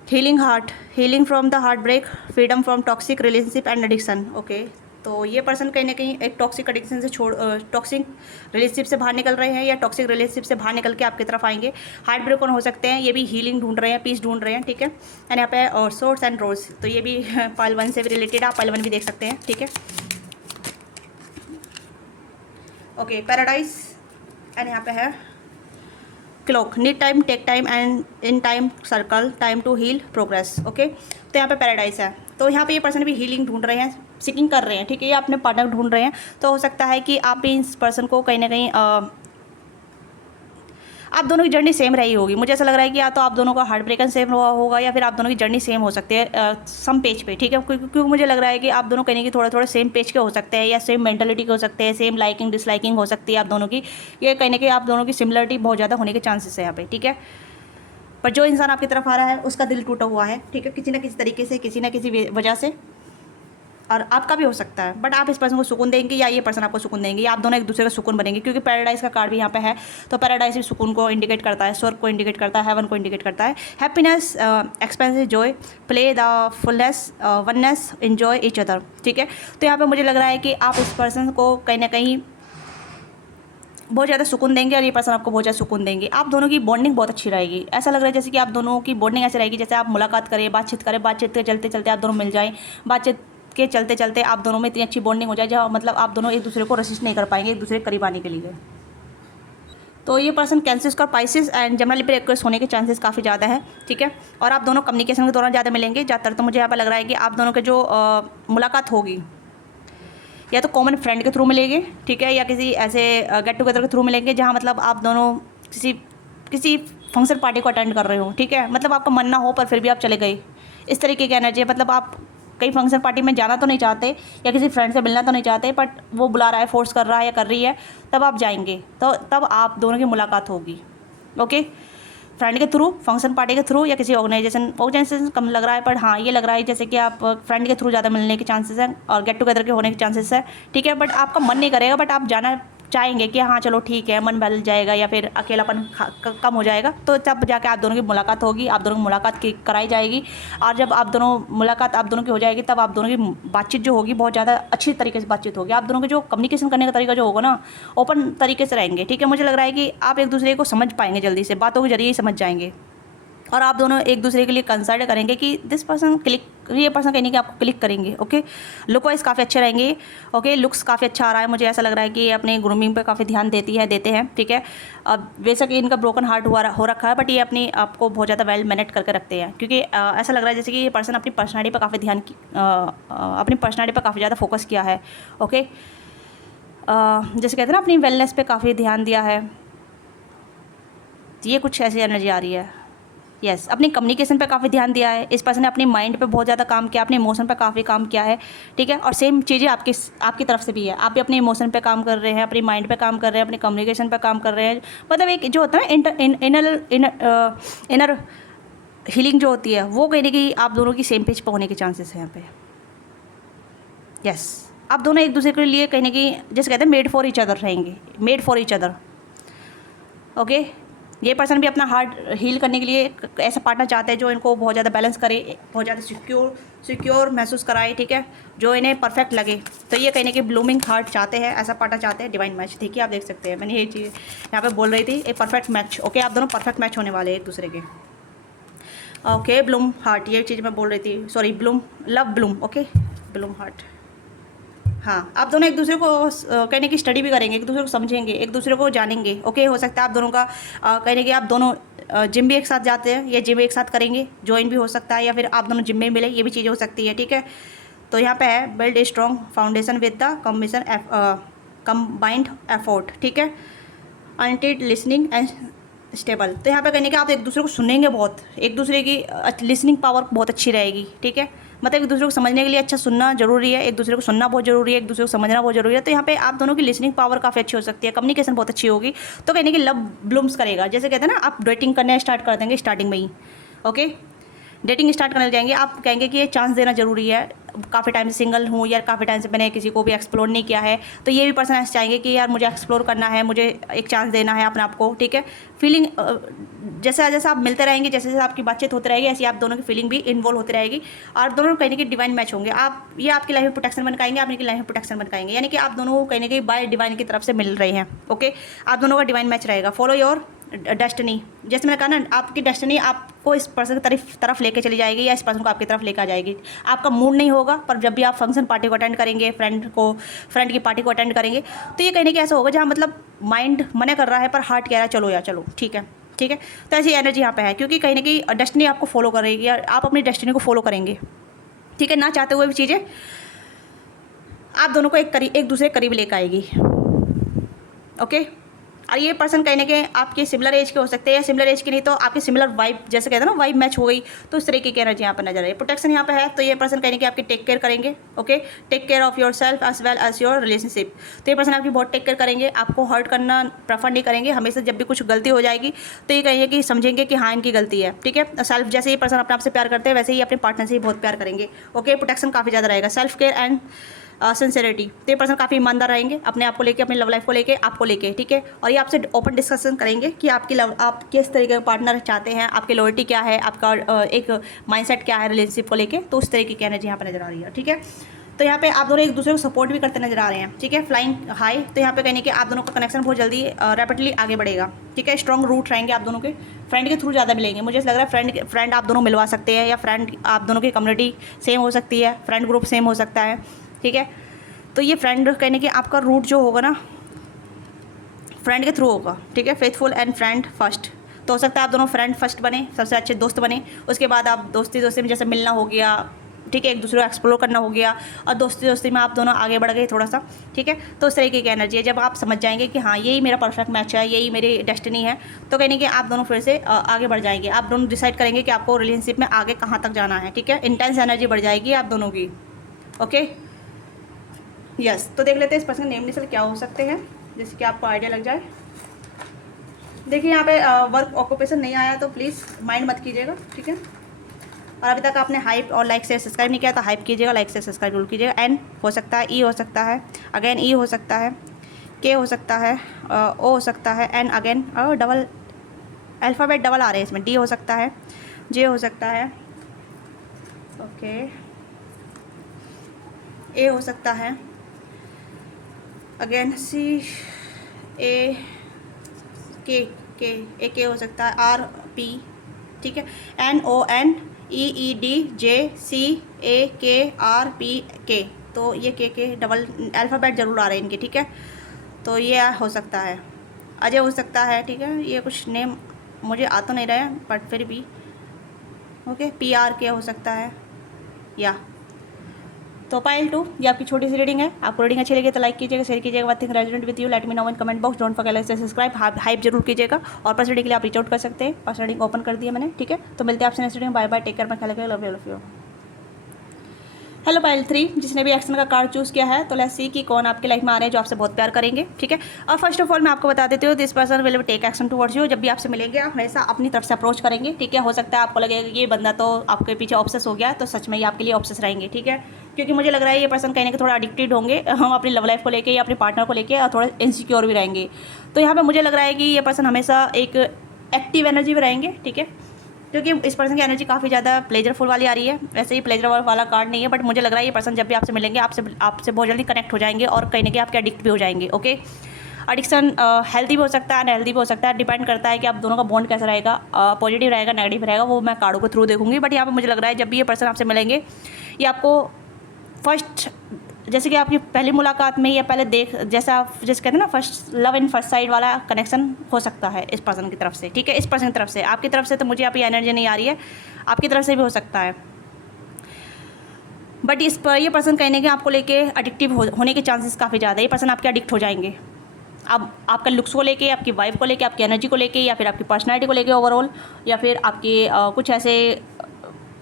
Healing heart, healing from the heart break, freedom from toxic relationship and addiction, okay. तो ये पर्सन कहीं ना कहीं एक टॉक्सिक एडिक्शन से टॉक्सिक रिलेशनशिप से बाहर निकल रहे हैं, या टॉक्सिक रिलेशनशिप से बाहर निकल के आपकी तरफ आएंगे। हार्ट ब्रेकन हो सकते हैं, ये भी हीलिंग ढूंढ रहे हैं, पीस ढूंढ रहे हैं, ठीक है। एंड यहाँ पे और सोर्स एंड रोज, तो ये भी पाइल 1 से भी रिलेटेड, आप पाइल 1 भी देख सकते हैं, ठीक है, ओके। पैराडाइज एंड यहाँ पे है clock, need time, take time and in time circle, time to heal progress, okay. तो यहाँ पे पैराडाइज है, तो यहाँ पे ये पर्सन भी हीलिंग ढूंढ रहे हैं, सीकिंग कर रहे हैं, ठीक है। ये अपने पार्टनर ढूंढ रहे हैं, तो हो सकता है कि आप भी इस पर्सन को कहीं ना कहीं आप दोनों की जर्नी सेम रही होगी। मुझे ऐसा लग रहा है कि या तो आप दोनों का हार्ट ब्रेकन सेम हुआ होगा, या फिर आप दोनों की जर्नी सेम हो सकती है सम पेज पे, ठीक है। क्योंकि मुझे लग रहा है कि आप दोनों कहीं की थोड़ा सेम पेज के हो सकते हैं, या सेम मेंटालिटी के हो सकते हैं, सेम लाइकिंग डिसलाइकिंग हो सकती है आप दोनों की। ये कहीं ना कहीं आप दोनों की सिमिलरिटी बहुत ज़्यादा होने के चांसेस है यहाँ पे, ठीक है। पर जो इंसान आपकी तरफ आ रहा है उसका दिल टूटा हुआ है, ठीक है, किसी ना किसी तरीके से, किसी ना किसी वजह से, और आपका भी हो सकता है। बट आप इस पर्सन को सुकून देंगे, या ये पर्सन आपको सुकून देंगे, या आप दोनों एक दूसरे का सुकून बनेंगे, क्योंकि पैराडाइज का कार्ड भी यहाँ पे है। तो पैराडाइज भी सुकून को इंडिकेट करता है, स्वर्ग को इंडिकेट करता है, हेवन को इंडिकेट करता है। Happiness, expensive Joy, play the fullness, oneness, enjoy each other, ठीक है। तो यहाँ पर मुझे लग रहा है कि आप इस पर्सन को कहीं ना कहीं बहुत ज़्यादा सुकून देंगे, और ये पर्सन आपको बहुत ज़्यादा सुकून देंगे। आप दोनों की बॉन्डिंग बहुत अच्छी रहेगी। ऐसा लग रहा है जैसे कि आप दोनों की बॉन्डिंग ऐसी रहेगी जैसे आप मुलाकात करें, बातचीत करें, बातचीत के चलते चलते आप दोनों मिल जाएं, बातचीत के चलते चलते आप दोनों में इतनी अच्छी बॉन्डिंग हो जाए जहाँ मतलब आप दोनों एक दूसरे को रेसिस्ट नहीं कर पाएंगे एक दूसरे के करीब आने के लिए। तो ये पर्सन कैंसर का पाइसेस एंड जनरली पे एक्वेस होने के चांसेस काफ़ी ज़्यादा है, ठीक है। और आप दोनों कम्युनिकेशन के दौरान ज़्यादा मिलेंगे ज़्यादातर। तो मुझे यहाँ पर लग रहा है कि आप दोनों के जो मुलाकात होगी या तो कॉमन फ्रेंड के थ्रू मिलेंगे, ठीक है, या किसी ऐसे गेट टुगेदर के थ्रू मिलेंगे जहाँ मतलब आप दोनों किसी फंक्शन पार्टी को अटेंड कर रहे हो, ठीक है। मतलब आपका मन ना हो पर फिर भी आप चले गए, इस तरीके की एनर्जी है। मतलब आप कहीं फंक्शन पार्टी में जाना तो नहीं चाहते, या किसी फ्रेंड से मिलना तो नहीं चाहते, बट वो बुला रहा है, फोर्स कर रहा है या कर रही है, तब आप जाएंगे, तो तब आप दोनों की मुलाकात होगी, ओके। फ्रेंड के थ्रू, फंक्शन पार्टी के थ्रू, या किसी ऑर्गेनाइजेशन कम लग रहा है, पर हाँ ये लग रहा है जैसे कि आप फ्रेंड के थ्रू ज़्यादा मिलने के चांसेस हैं और गेट टुगेदर के होने के चांसेस है, ठीक है। बट आपका मन नहीं करेगा, बट आप जाना चाहेंगे कि हाँ चलो ठीक है, मन बदल जाएगा या फिर अकेलापन कम हो जाएगा, तो तब जाके आप दोनों की मुलाकात होगी, आप दोनों की मुलाकात की कराई जाएगी। और जब आप दोनों मुलाकात आप दोनों की हो जाएगी, तब आप दोनों की बातचीत जो होगी बहुत ज़्यादा अच्छी तरीके से बातचीत होगी। आप दोनों के जो कम्युनिकेशन करने का तरीका जो होगा ना, ओपन तरीके से रहेंगे, ठीक है। मुझे लग रहा है कि आप एक दूसरे को समझ पाएंगे, जल्दी से बातों के जरिए ही समझ जाएंगे, और आप दोनों एक दूसरे के लिए कंसल्ट करेंगे कि दिस पर्सन क्लिक, ये पर्सन कहने कि आपको क्लिक करेंगे, ओके। लुक वाइज काफ़ी अच्छे रहेंगे, ओके। लुक्स काफ़ी अच्छा आ रहा है, मुझे ऐसा लग रहा है कि ये अपने ग्रूमिंग पे काफ़ी ध्यान देते हैं, ठीक है। अब बेशक इनका ब्रोकन हार्ट हो रखा है, बट ये अपनी आपको बहुत ज़्यादा वेल मैनेज करके रखते हैं, क्योंकि ऐसा लग रहा है जैसे कि ये पर्सन अपनी पर्सनैलिटी पर काफ़ी अपनी पर्सनैलिटी पर काफ़ी ज़्यादा फोकस किया है, ओके। जैसे कहते हैं ना, अपनी वेलनेस पे काफ़ी ध्यान दिया है, ये कुछ ऐसी एनर्जी आ रही है। यस, अपनी कम्युनिकेशन पे काफ़ी ध्यान दिया है इस पर्सन ने, अपने माइंड पे बहुत ज़्यादा काम किया, अपने इमोशन पे काफ़ी काम किया है, ठीक है। और सेम चीज़ें आपकी तरफ से भी है, आप भी अपने इमोशन पे काम कर रहे हैं, अपनी माइंड पे काम कर रहे हैं, अपनी कम्युनिकेशन पे काम कर रहे हैं। मतलब एक जो होता है ना इनर हीलिंग जो होती है, वो कहने की आप दोनों की सेम पेज पर होने के चांसेस हैं यहाँ पे। यस, आप दोनों एक दूसरे के लिए कहने की, जैसे कहते हैं मेड फॉर ईच अदर रहेंगे, made for each other, okay. ये पर्सन भी अपना हार्ट हील करने के लिए ऐसा पार्टनर चाहते हैं जो इनको बहुत ज़्यादा बैलेंस करे, बहुत ज़्यादा सिक्योर महसूस कराए, ठीक है, जो इन्हें परफेक्ट लगे। तो ये कहने की ब्लूमिंग हार्ट चाहते हैं, ऐसा पार्टनर चाहते हैं, डिवाइन मैच, ठीक है। आप देख सकते हैं, मैंने ये चीज़ यहाँ पे बोल रही थी, एक परफेक्ट मैच, ओके। आप दोनों परफेक्ट मैच होने वाले हैं एक दूसरे के, ओके। ब्लूम हार्ट, ये चीज़ मैं बोल रही थी, sorry, love Bloom, okay, Bloom heart. हाँ, आप दोनों एक दूसरे को कहने की स्टडी भी करेंगे, एक दूसरे को समझेंगे, एक दूसरे को जानेंगे, ओके। हो सकता है आप दोनों का कहने की आप दोनों जिम भी एक साथ जाते हैं, या जिम एक साथ करेंगे, ज्वाइन भी हो सकता है, या फिर आप दोनों जिम में मिले, ये भी चीज़ें हो सकती है, ठीक है। तो यहाँ पे है build a strong foundation with the combined effort, ठीक है, अनटिड लिसनिंग एंड स्टेबल। तो यहाँ पे कहने के आप एक दूसरे को सुनेंगे बहुत, एक दूसरे की लिसनिंग पावर बहुत अच्छी रहेगी, ठीक है। मतलब एक दूसरे को समझने के लिए अच्छा सुनना जरूरी है, एक दूसरे को सुनना बहुत जरूरी है, एक दूसरे को समझना बहुत जरूरी है। तो यहाँ पे आप दोनों की लिसनिंग पावर काफ़ी अच्छी हो सकती है, कम्युनिकेशन बहुत अच्छी होगी। तो कहने की लव ब्लूम्स करेगा, जैसे कहते हैं ना, आप डेटिंग करने स्टार्ट कर देंगे स्टार्टिंग में ही, ओके। डेटिंग स्टार्ट करने जाएंगे, आप कहेंगे कि ये चांस देना जरूरी है, काफ़ी टाइम से सिंगल हूँ या काफ़ी टाइम से मैंने किसी को भी एक्सप्लोर नहीं किया है, तो ये भी पर्सन ऐसे चाहेंगे कि यार मुझे एक्सप्लोर करना है, मुझे एक चांस देना है अपने आप को, ठीक है। फीलिंग जैसे जैसे आप मिलते रहेंगे, जैसे जैसे आपकी बातचीत होती रहेगी, ऐसी आप दोनों की फीलिंग भी इन्वॉल्व होती रहेगी, और दोनों कहने की डिवाइन मैच होंगे। आप ये आपकी लाइफ में प्रोटेक्शन बन पाएंगे, आप इनकी लाइफ में प्रोटेक्शन बन पाएंगे, यानी कि आप दोनों कहने की बाय डिवाइन की तरफ से मिल रहे हैं, ओके। आप दोनों का डिवाइन मैच रहेगा। फॉलो योर डेस्टिनी, जैसे मैंने कहा ना, आपकी डेस्टिनी आपको इस पर्सन की तरफ लेके चली जाएगी, या इस पर्सन को आपकी तरफ लेकर आ जाएगी। आपका मूड नहीं होगा, पर जब भी आप फंक्शन पार्टी को अटेंड करेंगे, फ्रेंड की पार्टी को अटेंड करेंगे, तो ये कहने की ऐसा होगा जहाँ मतलब माइंड मना कर रहा है पर हार्ट कह रहा है चलो यार चलो, ठीक है, ठीक है। तो ऐसी एनर्जी यहाँ पे है, क्योंकि कहीं ना कहीं डेस्टिनी आपको फॉलो करेगी, या आप अपनी डेस्टिनी को फॉलो करेंगे, ठीक है। ना चाहते हुए भी चीज़ें आप दोनों को एक दूसरे के करीब लेकर आएगी, ओके। और ये पर्सन कहने के आपके सिमिलर एज के हो सकते हैं, या सिमिलर एज के नहीं तो आपके सिमिलर वाइब, जैसे कहते हैं ना वाइब मैच हो गई, तो इस तरीके की एनर्जी यहाँ पर नजर आ रही है। प्रोटेक्शन यहाँ पे है, तो ये पर्सन कहने के आपकी टेक केयर करेंगे, okay. Take care of your self as well as your relationship. तो ये पर्सन आपकी बहुत टेक केयर करेंगे, आपको हर्ट करना प्रेफर नहीं करेंगे। हमेशा जब भी कुछ गलती हो जाएगी तो ये कहेंगे कि समझेंगे कि हाँ इनकी गलती है, ठीक है। सेल्फ, जैसे ये पर्सन अपने आप से प्यार करते हैं, वैसे ही अपने पार्टनर से ही बहुत प्यार करेंगे, ओके। प्रोटेक्शन काफ़ी ज़्यादा रहेगा, सेल्फ केयर एंड सिंसेरिटी। तो ये पर्सन काफ़ी ईमानदार रहेंगे अपने आप को लेके, अपनी लव लाइफ को लेके, आपको लेके, ठीक है। और ये आपसे ओपन डिस्कशन करेंगे कि आप किस तरीके का पार्टनर चाहते हैं, आपकी लॉयल्टी क्या है, आपका एक माइंडसेट क्या है रिलेशनशिप को लेके। तो उस तरीके की एनर्जी यहाँ पर नजर आ रही है, ठीक है। तो यहाँ पे आप दोनों एक दूसरे को सपोर्ट भी करते नजर आ रहे हैं, ठीक है। फ्लाइंग हाई, तो यहाँ पे कहने कि आप दोनों का कनेक्शन बहुत जल्दी रैपिडली आगे बढ़ेगा, ठीक है। स्ट्रॉन्ग रूट रहेंगे आप दोनों के, फ्रेंड के थ्रू ज़्यादा मिलेंगे। मुझे ऐसा लग रहा है फ्रेंड आप दोनों मिलवा सकते हैं, या फ्रेंड आप दोनों की कम्युनिटी सेम हो सकती है, फ्रेंड ग्रुप सेम हो सकता है, ठीक है। तो ये फ्रेंड कहने कि आपका रूट जो होगा ना, फ्रेंड के थ्रू होगा, ठीक है। फेथफुल एंड फ्रेंड फर्स्ट, तो हो सकता है आप दोनों फ्रेंड फर्स्ट बने, सबसे अच्छे दोस्त बने, उसके बाद आप दोस्ती में जैसे मिलना हो गया, ठीक है, एक दूसरे को एक्सप्लोर करना हो गया, और दोस्ती में आप दोनों आगे बढ़ गए थोड़ा सा, ठीक है। तो उस तरीके की एनर्जी है, जब आप समझ जाएंगे कि हाँ यही मेरा परफेक्ट मैच है, यही मेरी डेस्टिनी है, तो कहने कि आप दोनों फिर से आगे बढ़ जाएंगे। आप दोनों डिसाइड करेंगे कि आपको रिलेशनशिप में आगे कहाँ तक जाना है, ठीक है। इंटेंस एनर्जी बढ़ जाएगी आप दोनों की, ओके। यस, तो देख लेते हैं इस पर्सन के नेम इनिशियल क्या हो सकते हैं, जैसे कि आपको आइडिया लग जाए। देखिए यहाँ पे वर्क ऑक्यूपेशन नहीं आया तो प्लीज़ माइंड मत कीजिएगा, ठीक है। और अभी तक आपने हाइप और लाइक से सब्सक्राइब नहीं किया तो हाइप कीजिएगा, लाइक से सब्सक्राइब जरूर कीजिएगा। एन हो सकता है, ई हो सकता है, अगेन ई हो सकता है, के हो सकता है, ओ हो सकता है, एन अगेन, और डबल अल्फ़ाबेट डबल आ रहे हैं इसमें, डी हो सकता है, जे हो सकता है, ओके, ए हो सकता है, अगेन सी, ए, के के हो सकता है, आर पी, ठीक है, N O N, E D, J C, A K, R P के। तो ये के डबल अल्फ़ाबेट ज़रूर आ रहे हैं इनके, ठीक है। तो ये हो सकता है, अजय हो सकता है, ठीक है। ये कुछ नेम मुझे आ तो नहीं रहा है बट फिर भी ओके, पी आर के हो सकता है या। तो पाइल 2 ये आपकी छोटी सी रीडिंग है। आपको रीडिंग अच्छी लगी तो लाइक कीजिएगा, शेयर कीजिएगा, one thing resonate with you let me know in comment box, don't forget से सब्सक्राइब, हाइप जरूर कीजिएगा। और पर्सनल रीडिंग के लिए आप रीच आउट कर सकते हैं, पर्सनल रीडिंग ओपन कर दिया मैंने, ठीक है। तो मिलते हैं आपसे next reading, bye bye, take care, मैं ख्याल रखिएगा, लव यू। हेलो पाइल 3, जिसने भी एक्शन का कार्ड चूज़ किया है तो लेट्स सी कि कौन आपकी लाइफ में आ रहे हैं जो आपसे बहुत प्यार करेंगे, ठीक है। और फर्स्ट ऑफ ऑल मैं आपको बता देती हूँ, this person will take action towards you. जब भी आपसे मिलेंगे आप हमेशा अपनी तरफ से अप्रोच करेंगे, ठीक है। हो सकता है आपको लगेगा कि ये बंदा तो आपके पीछे ऑब्सेस हो गया, तो सच में ये आपके लिए ऑब्सेस रहेंगे, ठीक है। क्योंकि मुझे लग रहा है ये पर्सन कहीं ना कहीं थोड़ा एडिक्टेड होंगे हम अपनी लव लाइफ को लेकर या अपने पार्टनर को लेकर, और थोड़ा इनसिक्योर भी रहेंगे। तो यहाँ पर मुझे लग रहा है कि ये पर्सन हमेशा एक एक्टिव एनर्जी में रहेंगे, ठीक है। क्योंकि इस पर्सन की एनर्जी काफ़ी ज़्यादा प्लेजरफुल वाली आ रही है। वैसे ही प्लेजर वाला कार्ड नहीं है, बट मुझे लग रहा है ये पर्सन जब भी आपसे मिलेंगे आपसे बहुत जल्दी कनेक्ट हो जाएंगे और कहीं ना कहीं आपके एडिक्ट भी हो जाएंगे, ओके। एडिक्शन हेल्दी भी हो सकता है, अनहेल्दी भी हो सकता है, डिपेंड करता है कि आप दोनों का बॉन्ड कैसा रहेगा, पॉजिटिव रहेगा, नेगेटिव रहेगा, वो मैं कार्डों के थ्रू देखूंगी। बट यहाँ पर मुझे लग रहा है जब भी ये पर्सन आपसे मिलेंगे, ये आपको फर्स्ट, जैसे कि आपकी पहली मुलाकात में या पहले जैसे कहते हैं ना, first love in first side वाला कनेक्शन हो सकता है इस पर्सन की तरफ से, ठीक है। इस पर्सन की तरफ से, आपकी तरफ से तो मुझे आपकी एनर्जी नहीं आ रही है, आपकी तरफ से भी हो सकता है। बट इस पर ये पर्सन कहीं ना कहीं आपको लेके एडिक्टिव होने के चांसेस काफ़ी ज़्यादा है। ये पर्सन आपके एडिक्ट हो जाएंगे, अब आपका लुक्स को लेके, आपकी वाइफ को लेके, आपकी एनर्जी को लेके, या फिर आपकी पर्सनैलिटी को लेके ओवरऑल, या फिर आपके कुछ ऐसे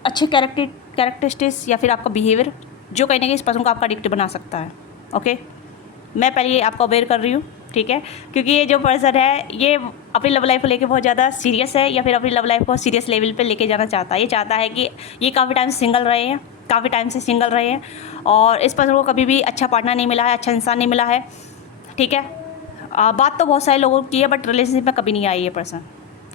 अच्छे कैरेक्टरिस्टिक्स, या फिर आपका बिहेवियर जो कहीं ना कहीं इस पर्सन को आपका एडिक्ट बना सकता है, ओके। मैं पहले ये आपको अवेयर कर रही हूँ, ठीक है। क्योंकि ये जो पर्सन है ये अपनी लव लाइफ को लेके बहुत ज़्यादा सीरियस है, या फिर अपनी लव लाइफ को सीरियस लेवल पे लेके जाना चाहता है। ये चाहता है कि ये काफ़ी टाइम से सिंगल रहे हैं, और इस पर्सन को कभी भी अच्छा पार्टनर नहीं मिला है, अच्छा इंसान नहीं मिला है, ठीक है। बात तो बहुत सारे लोगों की है बट रिलेशनशिप में कभी नहीं आई ये पर्सन,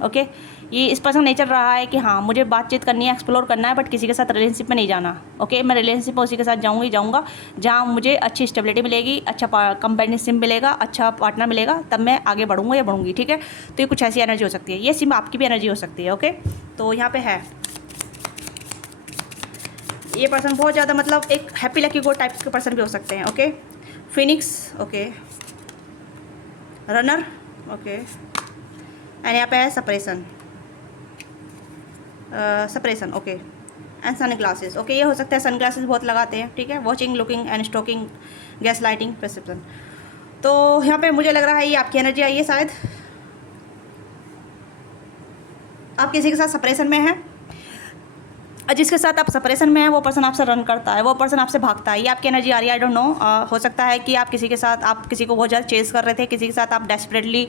ओके। ये इस पर्सन नेचर रहा है कि हाँ मुझे बातचीत करनी है, एक्सप्लोर करना है, बट किसी के साथ रिलेशनशिप में नहीं जाना, ओके। मैं रिलेशनशिप में उसी के साथ जाऊँगा जहाँ मुझे अच्छी स्टेबिलिटी मिलेगी, अच्छा कंपेनियनशिप मिलेगा, अच्छा पार्टनर मिलेगा, तब मैं आगे बढ़ूँगा या बढ़ूँगी, ठीक है। तो ये कुछ ऐसी एनर्जी हो सकती है, ये सिम आपकी भी एनर्जी हो सकती है, ओके। तो यहाँ पे है ये पर्सन बहुत ज़्यादा मतलब एक हैप्पी लकी गो टाइप के पर्सन भी हो सकते हैं, okay. Phoenix, okay, runner, okay, and यहाँ पे है suppression, okay, and sunglasses, okay. ये हो सकता है सन ग्लासेस बहुत लगाते हैं, ठीक है। Watching, looking and stalking, gaslighting, perception. तो यहाँ पे मुझे लग रहा है ये आपकी एनर्जी आई है, शायद आप किसी के साथ सप्रेशन में हैं, और जिसके साथ आप सप्रेशन में हैं वो पर्सन आपसे रन करता है, वो पर्सन आपसे भागता है, ये आपकी एनर्जी आ रही है। आई डोंट नो, हो सकता है कि आप किसी को बहुत ज़्यादा चेस कर रहे थे, किसी के साथ आप डेस्परेटली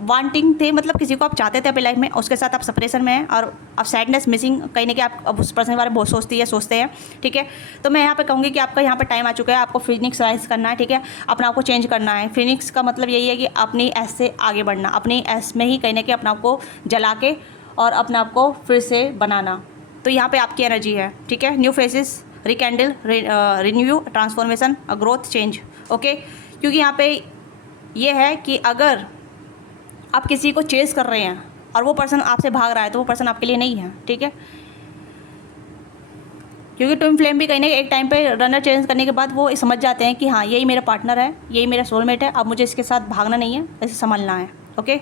वांटिंग थे, मतलब किसी को आप चाहते थे अपनी लाइफ में, उसके साथ आप सप्रेशन में हैं और आप सैडनेस मिसिंग कहीं ना कहीं आप अब उस पर्सन के बारे में बहुत सोचते हैं, ठीक है। तो मैं यहाँ पे कहूँगी कि आपका यहाँ पे टाइम आ चुका है, आपको फिनिक्स राइज करना है, ठीक है। अपने आप को चेंज करना है। फिनिक्स का मतलब यही है कि अपनी एस से आगे बढ़ना, अपनी एस में ही कहीं ना कहीं अपने आप को जला के और अपने आप को फिर से बनाना। तो यहाँ पर आपकी एनर्जी है, ठीक है। New faces, rekindle, renew, transformation, growth, change, okay. क्योंकि यहाँ पे ये है कि अगर आप किसी को चेस कर रहे हैं और वो पर्सन आपसे भाग रहा है तो वो पर्सन आपके लिए नहीं है, ठीक है। क्योंकि ट्विन फ्लेम भी कहीं ना एक टाइम पे रनर चेंज करने के बाद वो समझ जाते हैं कि हाँ यही मेरा पार्टनर है, यही मेरा सोलमेट है, अब मुझे इसके साथ भागना नहीं है, ऐसे संभलना है, ओके।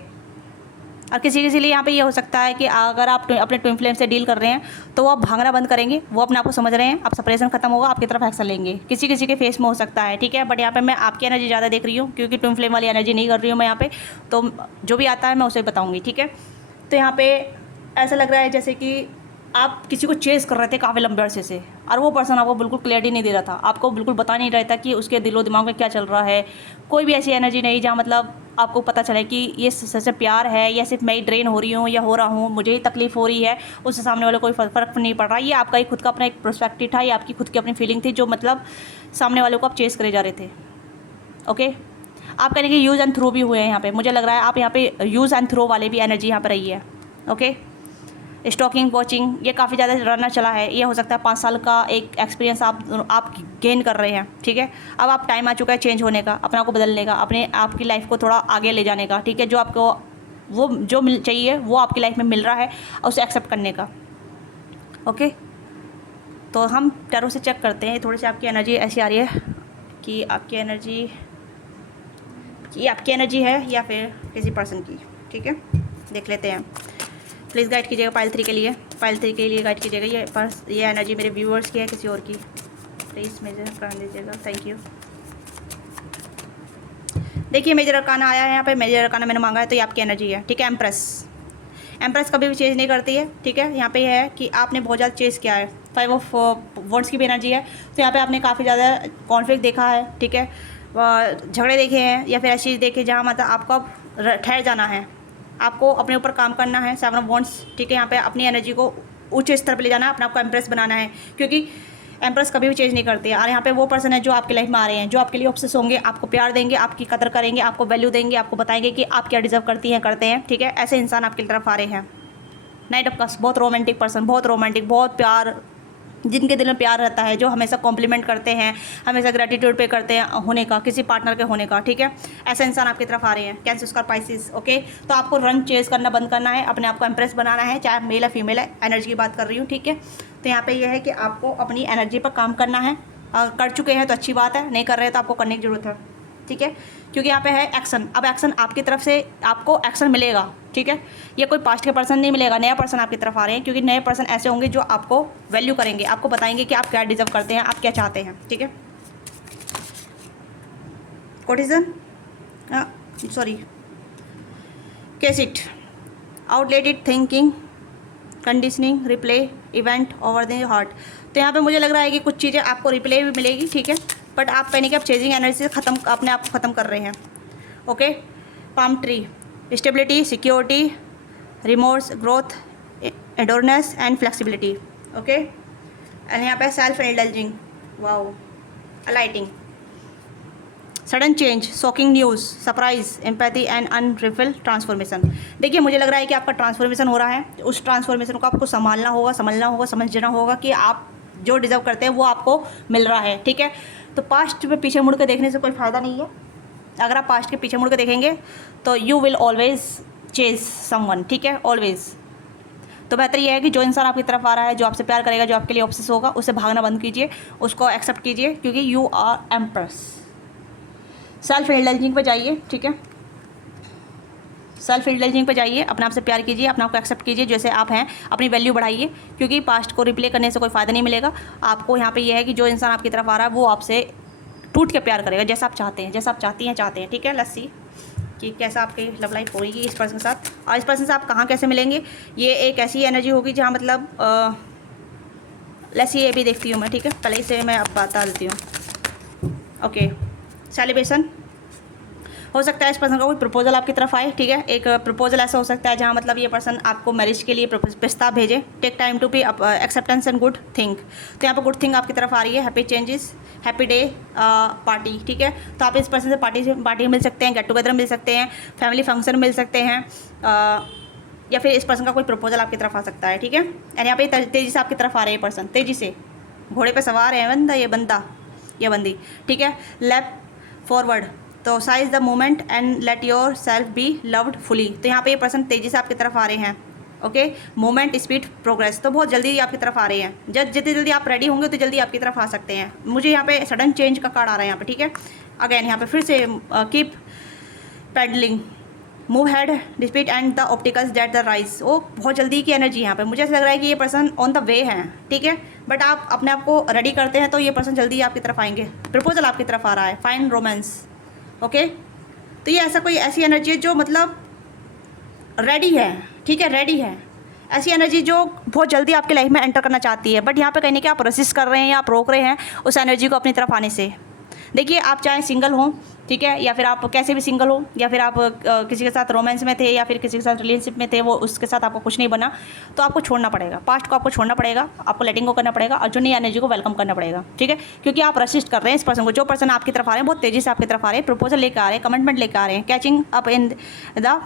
और किसी के लिए यहाँ पे ये हो सकता है कि अगर आप अपने ट्विन फ्लेम से डील कर रहे हैं तो वो आप भागना बंद करेंगे, वो अपने आप को समझ रहे हैं, अब सेपरेशन खत्म होगा, आपकी तरफ एक्शन लेंगे। किसी के फेस में हो सकता है, ठीक है। बट यहाँ पे मैं आपकी एनर्जी ज़्यादा देख रही हूँ, क्योंकि ट्विन फ्लेम वाली एनर्जी नहीं कर रही हूँ मैं यहाँ पे, तो जो भी आता है मैं उसे बताऊँगी, ठीक है। तो यहाँ पे ऐसा लग रहा है जैसे कि आप किसी को चेस कर रहे थे काफ़ी लंबे अरसे से, और वो पर्सन आपको बिल्कुल क्लैरिटी नहीं दे रहा था, आपको बिल्कुल बता नहीं रहा था कि उसके दिलो दिमाग में क्या चल रहा है। कोई भी ऐसी एनर्जी नहीं जहाँ मतलब आपको पता चले कि ये सच प्यार है या सिर्फ मैं ही ड्रेन हो रही हूँ या हो रहा हूँ, मुझे ही तकलीफ़ हो रही है, उससे सामने वाले कोई फ़र्क नहीं पड़ रहा। ये आपका ही खुद का अपना एक पर्सपेक्टिव था, ये आपकी खुद की अपनी फीलिंग थी, जो मतलब सामने वालों को आप चेस करे जा रहे थे। ओके, आप कहने कि यूज़ एंड थ्रो भी हुए हैं यहाँ पे। मुझे लग रहा है आप यहाँ पे यूज़ एंड थ्रो वाले भी एनर्जी यहाँ पर रही है। ओके, स्टॉकिंग वॉचिंग ये काफ़ी ज़्यादा रनर चला है। ये हो सकता है 5 साल का एक एक्सपीरियंस आप गेन कर रहे हैं, ठीक है। अब आप टाइम आ चुका है चेंज होने का, अपने आप को बदलने का, अपने आपकी लाइफ को थोड़ा आगे ले जाने का, ठीक है। जो आपको वो जो चाहिए वो आपकी लाइफ में मिल रहा है, और उसे एक्सेप्ट करने का। ओके, तो हम टैरो से चेक करते हैं। थोड़ी सी आपकी एनर्जी ऐसी आ रही है कि आपकी एनर्जी है या फिर किसी पर्सन की, ठीक है। देख लेते हैं, प्लीज़ गाइड कीजिएगा पाइल 3 के लिए, पाइल 3 के लिए गाइड कीजिएगा। ये एनर्जी मेरे व्यूअर्स की है, किसी और की, प्लीज़ मेजर कर दीजिएगा, थैंक यू। देखिए मेजर अरकाना आया है यहाँ पे, मेजर अरकाना मैंने मांगा है, तो ये आपकी एनर्जी है, ठीक है। एम्प्रेस कभी भी चेंज नहीं करती है, ठीक है। यहाँ पे ये है कि आपने बहुत ज़्यादा चेज़ किया है। 5 ऑफ वॉन्ड्स की भी एनर्जी है, तो यहाँ पे आपने काफ़ी ज़्यादा कॉन्फ्लिक्ट देखा है, ठीक है। झगड़े देखे हैं या फिर ऐसी चीज़ देखे जहाँ मतलब आपको अब ठहर जाना है, आपको अपने ऊपर काम करना है। 7 ऑफ वॉन्ड्स, ठीक है। यहाँ पे अपनी एनर्जी को ऊँचे स्तर पर ले जाना है, अपने आपको एम्प्रेस बनाना है, क्योंकि एम्प्रेस कभी भी चेंज नहीं करती है। और यहाँ पे वो पर्सन है जो आपकी लाइफ में आ रहे हैं, जो आपके लिए ऑब्सेस होंगे, आपको प्यार देंगे, आपकी कदर करेंगे, आपको वैल्यू देंगे, आपको बताएंगे कि आप क्या डिजर्व करती हैं, करते हैं, ठीक है। ऐसे इंसान आपकी तरफ आ रहे हैं। नाइट ऑफ कप्स, बहुत रोमांटिक पर्सन, बहुत रोमांटिक, बहुत प्यार, जिनके दिल में प्यार रहता है, जो हमेशा कॉम्प्लीमेंट करते हैं, हमेशा ग्रेटिट्यूड पे करते हैं होने का, किसी पार्टनर के होने का, ठीक है। ऐसा इंसान आपकी तरफ आ रहे हैं। Cancer, Scorpio, Pisces, okay. तो आपको रंग चेज करना बंद करना है, अपने आप को एम्प्रेस बनाना है, चाहे मेल या फीमेल है। एनर्जी की बात कर रही हूँ, ठीक है। तो यहाँ पे यह है कि आपको अपनी एनर्जी पर काम करना है। कर चुके हैं तो अच्छी बात है, नहीं कर रहे तो आपको करने की ज़रूरत है, ठीक है। क्योंकि यहाँ पे है एक्शन। अब एक्शन आपकी तरफ से आपको एक्शन मिलेगा, ठीक है। ये कोई पास्ट के पर्सन नहीं मिलेगा, नया पर्सन आपकी तरफ आ रहे हैं, क्योंकि नए पर्सन ऐसे होंगे जो आपको वैल्यू करेंगे, आपको बताएंगे कि आप क्या डिजर्व करते हैं, आप क्या चाहते हैं, ठीक है। कोटिजन, सॉरी, केसिट, आउटलेटेड thinking, conditioning, replay, event over the heart. तो यहाँ पे मुझे लग रहा है कि कुछ चीज़ें आपको रिप्ले भी मिलेगी, ठीक है। बट आप कहने कि आप चेजिंग एनर्जी से ख़त्म, अपने आप को ख़त्म कर रहे हैं, okay. Palm tree, stability, security, remorse, growth, adornness and flexibility, okay. And यहाँ पे self indulging, wow, alighting, sudden change, shocking news, surprise, empathy and unrefill transformation. देखिए मुझे लग रहा है कि आपका ट्रांसफॉर्मेशन हो रहा है। उस ट्रांसफॉर्मेशन को आपको संभालना होगा, समझना होगा, समझना होगा कि आप जो डिजर्व करते हैं वो आपको मिल रहा है, ठीक है। तो पास्ट में पीछे मुड़ के देखने से कोई फ़ायदा नहीं है। अगर आप पास्ट के पीछे मुड़ के देखेंगे तो you will always chase someone, ठीक है, ऑलवेज। तो बेहतर ये है कि जो इंसान आपकी तरफ आ रहा है, जो आपसे प्यार करेगा, जो आपके लिए ऑब्सेस होगा, उससे भागना बंद कीजिए, उसको एक्सेप्ट कीजिए, क्योंकि you are empress. Self indulging पे जाइए, ठीक है। सेल्फ इंडल्जिंग पे जाइए, अपने आप से प्यार कीजिए, अपने आप को एक्सेप्ट कीजिए जैसे आप हैं, अपनी वैल्यू बढ़ाइए, क्योंकि पास्ट को रिप्ले करने से कोई फ़ायदा नहीं मिलेगा आपको। यहाँ पे ये है कि जो इंसान आपकी तरफ आ रहा है वो आपसे टूट के प्यार करेगा, जैसा आप चाहते हैं, जैसा आप चाहती हैं, ठीक है। लेट्स सी कि कैसा आपकी लव लाइफ होगी इस पर्सन के साथ, और इस पर्सन से आप कहाँ कैसे मिलेंगे। ये एक ऐसी एनर्जी होगी जहाँ मतलब लेट्स सी, ये भी देखती हूँ मैं, ठीक है। पहले से मैं अब बता देती हूँ, ओके। सेलिब्रेशन हो सकता है, इस पर्सन का कोई प्रपोजल आपकी तरफ आए, ठीक है। एक प्रपोजल ऐसा हो सकता है जहाँ मतलब ये पर्सन आपको मैरिज के लिए प्रस्ताव भेजे। Take time to be acceptance and good thing. तो यहाँ पर गुड थिंग आपकी तरफ आ रही है। Happy changes, happy day, party, ठीक है। तो आप इस पर्सन से पार्टी मिल सकते हैं, गेट टुगेदर मिल सकते हैं, फैमिली फंक्शन मिल सकते हैं, या फिर इस पर्सन का कोई प्रपोजल आपकी तरफ आ सकता है, ठीक है। एंड यहाँ पे तेज़ी से आपकी तरफ आ रहे हैं पर्सन, तेज़ी से घोड़े पर सवार है बंदा या बंदी, ठीक है। लेफ्ट फॉरवर्ड, तो size the moment and let your self be loved fully. तो यहाँ पे ये पर्सन तेज़ी से आपकी तरफ आ रहे हैं, ओके। मोमेंट, स्पीड, प्रोग्रेस, तो बहुत जल्दी आपकी तरफ आ रहे हैं। जितनी जल्दी आप रेडी होंगे तो जल्दी आपकी तरफ आ सकते हैं। मुझे यहाँ पे सडन चेंज का कार्ड आ रहा है यहाँ पे, ठीक है। अगेन यहाँ पे फिर से keep paddling, move head, despite and the obstacles that the rise. वो बहुत जल्दी की एनर्जी यहाँ पे, मुझे ऐसा लग रहा है कि ये पर्सन ऑन द वे है, ठीक है। बट आप अपने आप को रेडी करते हैं तो ये पर्सन जल्दी आपकी तरफ आएंगे। प्रपोजल आपकी तरफ आ रहा है, फाइन रोमांस, ओके। तो ये ऐसा कोई ऐसी एनर्जी है जो मतलब रेडी है, ठीक है, रेडी है। ऐसी एनर्जी जो बहुत जल्दी आपकी लाइफ में एंटर करना चाहती है, बट यहाँ पे कहीं ना कि आप रेसिस्ट कर रहे हैं या आप रोक रहे हैं उस एनर्जी को अपनी तरफ आने से। देखिए आप चाहे सिंगल हो, ठीक है, या फिर आप कैसे भी सिंगल हो, या फिर आप किसी के साथ रोमांस में थे, या फिर किसी के साथ रिलेशनशिप में थे, वो उसके साथ आपको कुछ नहीं बना, तो आपको छोड़ना पड़ेगा, पास्ट को आपको छोड़ना पड़ेगा, आपको लेटिंग को करना पड़ेगा और जो नई एनर्जी को वेलकम करना पड़ेगा, ठीक है। क्योंकि आप रसिस्ट कर रहे हैं इस पर्सन को, जो पर्सन आपकी तरफ आ रहे हैं बहुत तेज़ी से आपकी तरफ आ रहे हैं, प्रपोजल लेकर आ रहे हैं, कमिटमेंट लेकर आ रहे हैं, catching up in the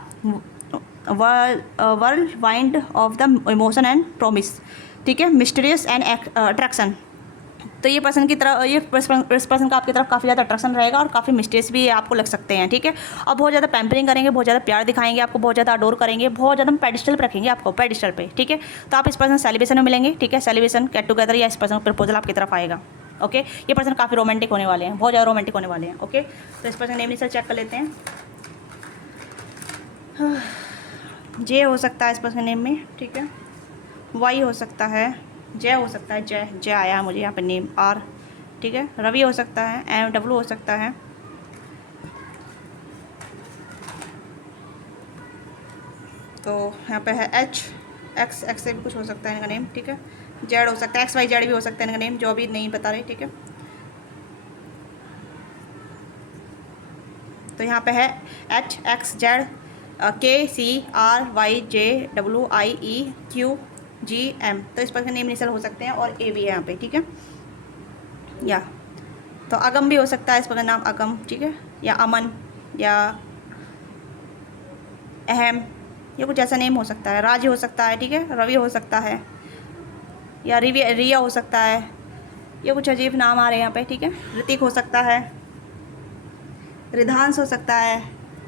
world wind of the emotion and promise, ठीक है, मिस्टीरियस एंड अट्रैक्शन। तो ये पर्सन की तरफ, ये इस पर्सन का आपकी तरफ काफ़ी ज़्यादा अट्रैक्शन रहेगा और काफ़ी मिस्टेक्स भी आपको लग सकते हैं, ठीक है। और बहुत ज़्यादा पैम्परिंग करेंगे, बहुत ज़्यादा प्यार दिखाएंगे आपको, बहुत ज़्यादा अडोर करेंगे, बहुत ज़्यादा पेडिस्टल पर रखेंगे आपको, पेडिस्टल पे, ठीक है। तो आप इस पर्सन सेलिब्रेशन में मिलेंगे, ठीक है, सेलिब्रेशन, गेट टुगेदर, या इस पर्सन प्रपोजल आपकी तरफ आएगा, ओके। ये पर्सन काफ़ी रोमांटिक होने वाले हैं, बहुत ज़्यादा रोमांटिक होने वाले हैं, ओके। तो इस पर्सन नेम इनिशियल चेक कर लेते हैं। जे हो सकता है इस पर्सन नेम में, ठीक है, वाई हो सकता है, जय हो सकता है, जय जय आया है मुझे यहाँ पे नेम, आर, ठीक है, रवि हो सकता है, एम डब्ल्यू हो सकता है, तो यहाँ पे है एच, एक्स, एक्स से भी कुछ हो सकता है इनका नेम, ठीक है, जेड हो सकता है, एक्स वाई जेड भी हो सकता है इनका नेम, जो अभी नहीं बता रहे, ठीक है। तो यहाँ पे है H, X, Z, K, C, R, Y, J, W, I, E, Q, G, M. तो इस पर नेम इनिशियल हो सकते हैं और ए भी है यहाँ पे, ठीक है। या तो अगम भी हो सकता है इस पर नाम, अगम, ठीक है, या अमन, या अहम, ये कुछ ऐसा नेम हो सकता है। राज हो सकता है, ठीक है, रवि हो सकता है, या रिया हो सकता है, ये कुछ अजीब नाम आ रहे हैं यहाँ पे, ठीक है। ऋतिक हो सकता है, रिधांश हो सकता है,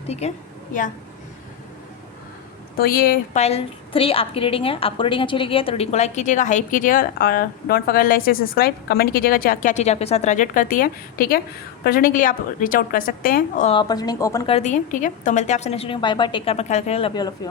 ठीक है। या तो ये पाइल 3 आपकी रीडिंग है। आपको रीडिंग अच्छी लगी है तो रीडिंग को लाइक कीजिएगा, हाइप कीजिएगा और डोंट फॉरगेट लाइक से सब्सक्राइब, कमेंट कीजिएगा क्या चीज़ आपके साथ रेजोनेट करती है, ठीक है। पर्सनिंग के लिए आप रीच आउट कर सकते हैं और पर्सनिंग ओपन कर दिए, ठीक है। तो मिलते हैं आपसे नेक्स्ट वीडियो में, बाय बाय, टेक केयर, अपना ख्याल रखिएगा, love you all of you.